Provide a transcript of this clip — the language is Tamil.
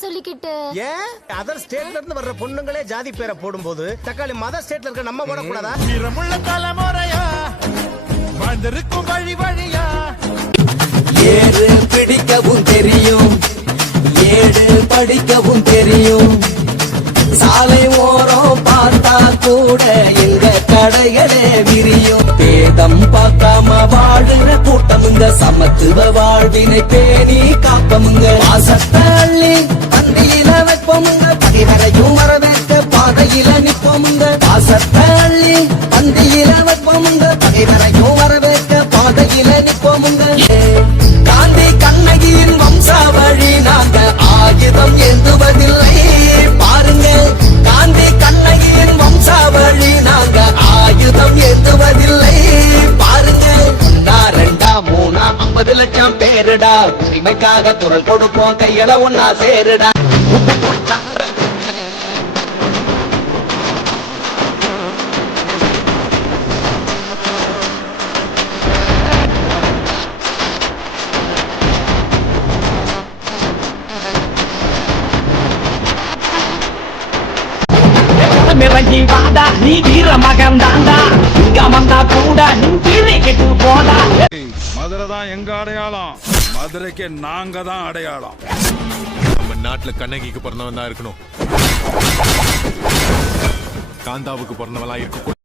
ஜல்லிக்கட்டு ஏன்? அதர் ஸ்டேட்ல இருந்து வர்ற பொண்ணுங்களே ஜாதி பேரை போடும்போது தக்காளி மதர் ஸ்டேட்ல இருக்க நம்ம போடக்கூடாதா? வீரமுள்ள தலைமுறையா? வாழ்ந்திருக்கும் வழி வழியா? ஏறு பிடிக்கவும் தெரியும். ஏடு படிக்கவும் தெரியும். சாலை ஓரம் பார்த்தா கூட எங்க கடைகளே விரியும். பேதம் பார்க்காம வாழுற கூட்டமுங்க சமத்துவ வாழ்வினை பேணி காப்பமுங்க. வாசத்தள்ளி அள்ளி வைப்போமுங்க. பகைவரையும் வரவேற்க பாதையில நிற்போமுங்க. வாசத்தள்ளி அள்ளி வைப்போமுங்க. பகைவரையும் வரவேற்க பாதையில நிற்போமுங்க. காந்தி கண்ணகியின் வம்சாவழி நாங்க ஆயுதம் ஏந்துவதில்லை. ஐம்பது லட்சம் பேருடா. உரிமைக்காக குரல் கொடுப்போம் கையில ஒன்னா சேருடா. மிரஞ்சி வாடா நீ வீர மகன் தாண்டா இங்க வந்தா கூட நீ கீழே கெட்டு போடா. மதுரை தான் எங்க அடையாளம்? மதுரைக்கு நாங்க தான் அடையாளம். நம்ம நாட்டுல கண்ணகிக்கு பிறந்தவன் தான் இருக்கணும். காந்தாவுக்கு பிறந்தவெல்லாம் இருக்க